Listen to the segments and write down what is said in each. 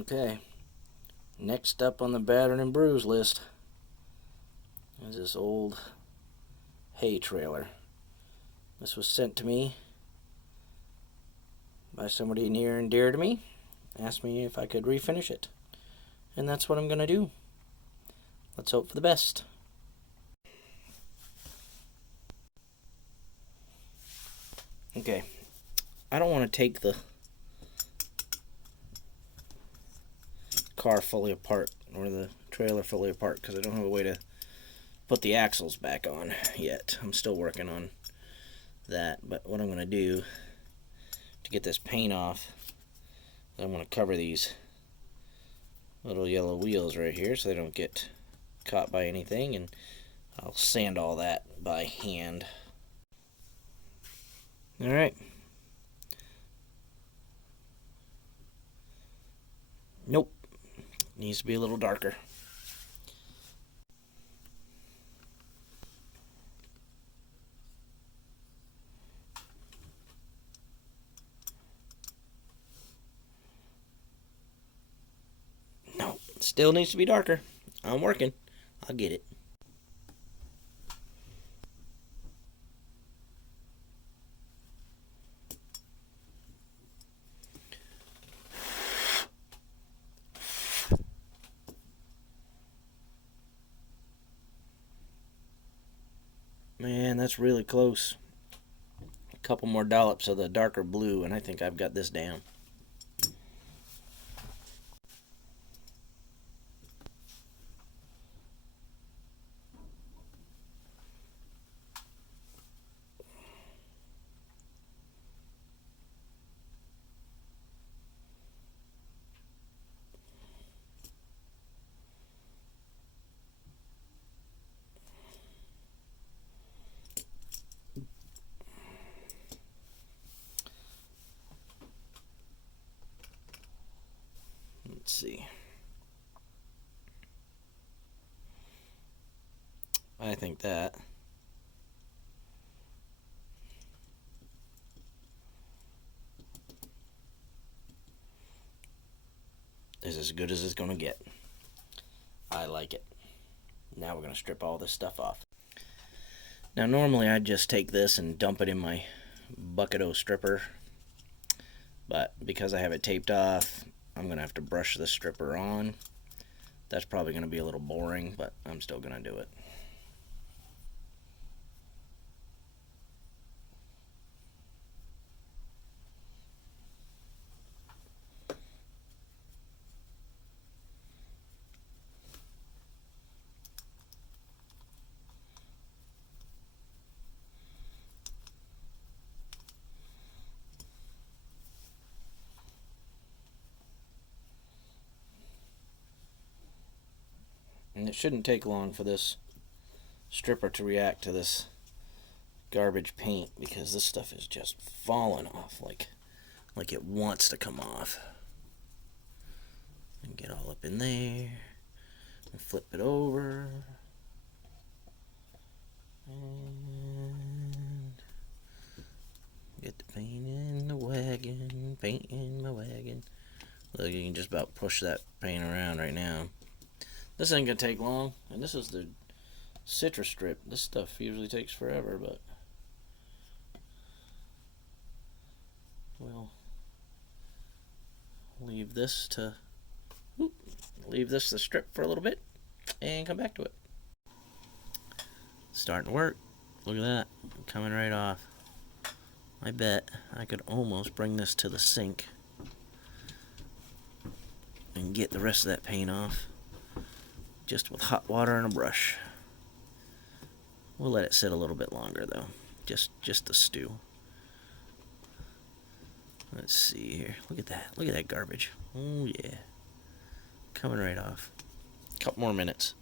Okay, next up on the battered and bruised list is this old hay trailer. This was sent to me by somebody near and dear to me. Asked me if I could refinish it, and that's what I'm gonna do. Let's hope for the best. Okay, I don't want to take the car fully apart or the trailer fully apart because I don't have a way to put the axles back on yet. I'm still working on that, but what I'm going to do to get this paint off, I'm going to cover these little yellow wheels right here so they don't get caught by anything, and I'll sand all that by hand. Alright. Nope. Needs to be a little darker. No, still needs to be darker. I'm working. I'll get it. Man, that's really close. A couple more dollops of the darker blue, and I think I've got this down. Let's see. I think that is as good as it's going to get. I like it. Now we're going to strip all this stuff off. Now normally I'd just take this and dump it in my bucket-o stripper, but because I have it taped off, I'm going to have to brush the stripper on. That's probably going to be a little boring, but I'm still going to do it. And it shouldn't take long for this stripper to react to this garbage paint, because this stuff is just falling off like it wants to come off. And get all up in there and flip it over. And get the paint in the wagon, paint in my wagon. Look, you can just about push that paint around right now. This ain't gonna take long, and this is the citrus strip. This stuff usually takes forever, but we'll leave this to strip for a little bit and come back to it. Starting to work. Look at that, coming right off. I bet I could almost bring this to the sink and get the rest of that paint off just with hot water and a brush. We'll let it sit a little bit longer though, just to stew. Let's see here. Look at that garbage. Oh yeah, coming right off. Couple more minutes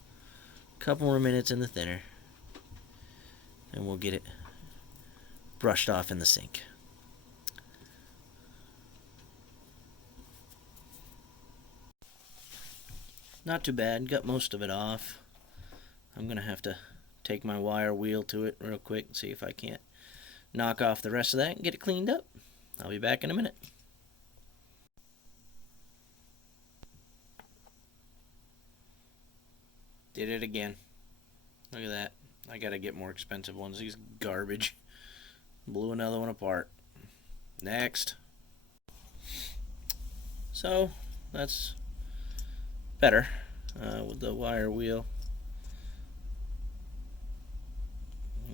in the thinner, and we'll get it brushed off in the sink. Not too bad, got most of it off. I'm gonna have to take my wire wheel to it real quick and see if I can't knock off the rest of that and get it cleaned up. I'll be back in a minute. Did it again. Look at that. I gotta get more expensive ones. These garbage. Blew another one apart. Next. So, that's better with the wire wheel.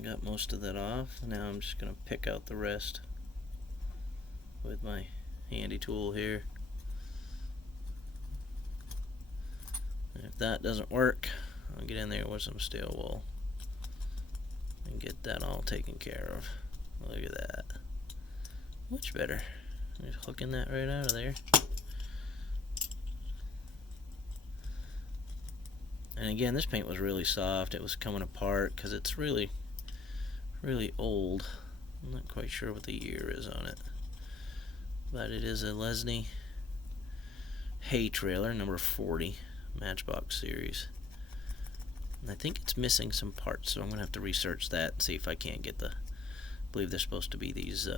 Got most of that off. Now I'm just going to pick out the rest with my handy tool here. And if that doesn't work, I'll get in there with some steel wool and get that all taken care of. Look at that. Much better. Just hooking that right out of there. And again, this paint was really soft. It was coming apart because it's really old. I'm not quite sure what the year is on it. But it is a Lesney hay trailer, number 40, Matchbox series. And I think it's missing some parts, so I'm going to have to research that and see if I can't get the... I believe they're supposed to be these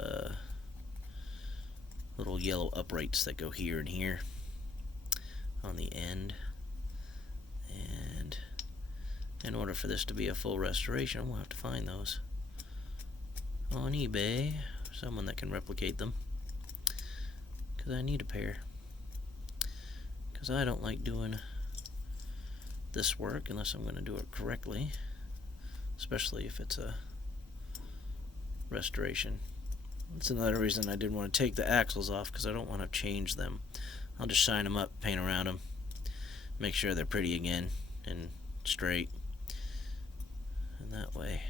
little yellow uprights that go here and here on the end. And in order for this to be a full restoration, we'll have to find those on eBay, someone that can replicate them, because I need a pair, because I don't like doing this work unless I'm going to do it correctly, especially if it's a restoration. That's another reason I didn't want to take the axles off, because I don't want to change them. I'll just shine them up, paint around them, make sure they're pretty again and straight, and that way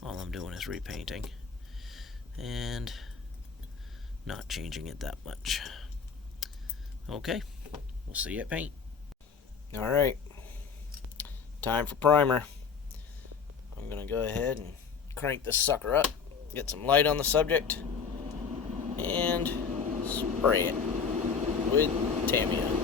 all I'm doing is repainting and not changing it that much. Okay, we'll see you at paint. Alright, time for primer. I'm gonna go ahead and crank this sucker up, get some light on the subject, and spray it with Tamiya.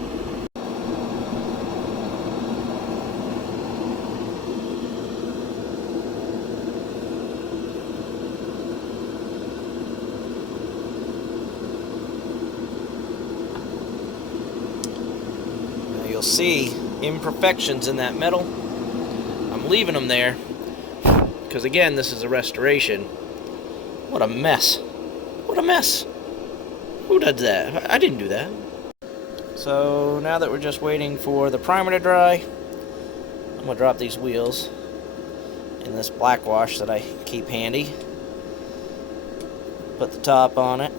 You'll see imperfections in that metal. I'm leaving them there because, again, this is a restoration. What a mess. What a mess. Who did that? I didn't do that. So now that we're just waiting for the primer to dry, I'm going to drop these wheels in this black wash that I keep handy. Put the top on it.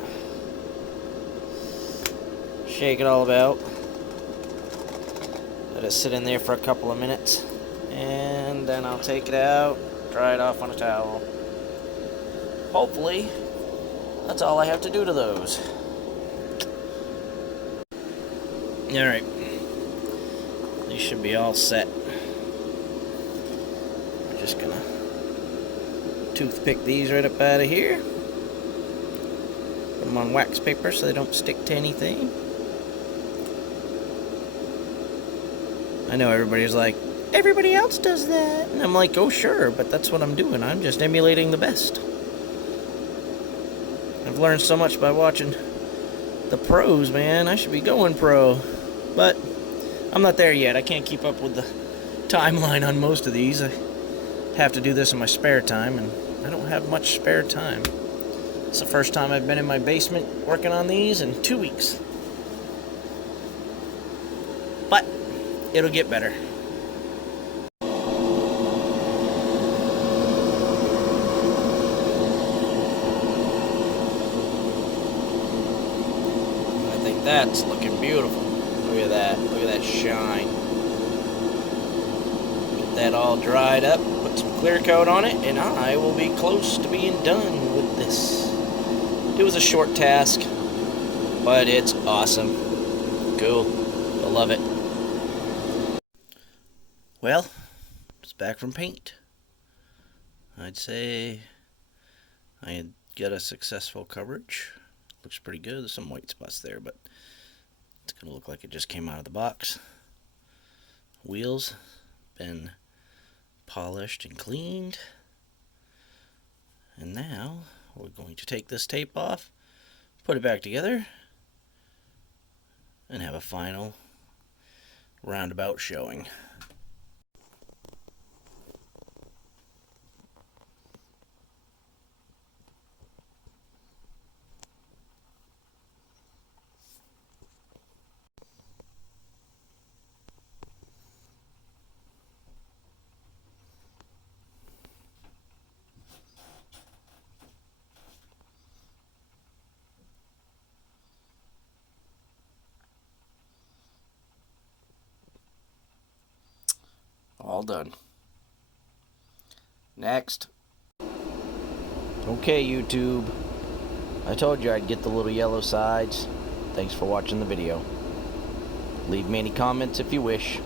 Shake it all about. Let it sit in there for a couple of minutes, and then I'll take it out, dry it off on a towel. Hopefully, that's all I have to do to those. Alright, these should be all set. I'm just gonna toothpick these right up out of here. Put them on wax paper so they don't stick to anything. I know everybody's like, everybody else does that. And I'm like, oh sure, but that's what I'm doing. I'm just emulating the best. I've learned so much by watching the pros, man. I should be going pro. But I'm not there yet. I can't keep up with the timeline on most of these. I have to do this in my spare time, and I don't have much spare time. It's the first time I've been in my basement working on these in 2 weeks. But it'll get better. I think that's looking beautiful. Look at that. Look at that shine. Get that all dried up. Put some clear coat on it, and I will be close to being done with this. It was a short task, but it's awesome. Cool. I love it. Well, it's back from paint. I'd say I had got a successful coverage. Looks pretty good. There's some white spots there, but it's going to look like it just came out of the box. Wheels been polished and cleaned. And now we're going to take this tape off, put it back together, and have a final roundabout showing. done. Next. Okay, YouTube. I told you I'd get the little yellow sides. Thanks for watching the video. Leave me any comments if you wish.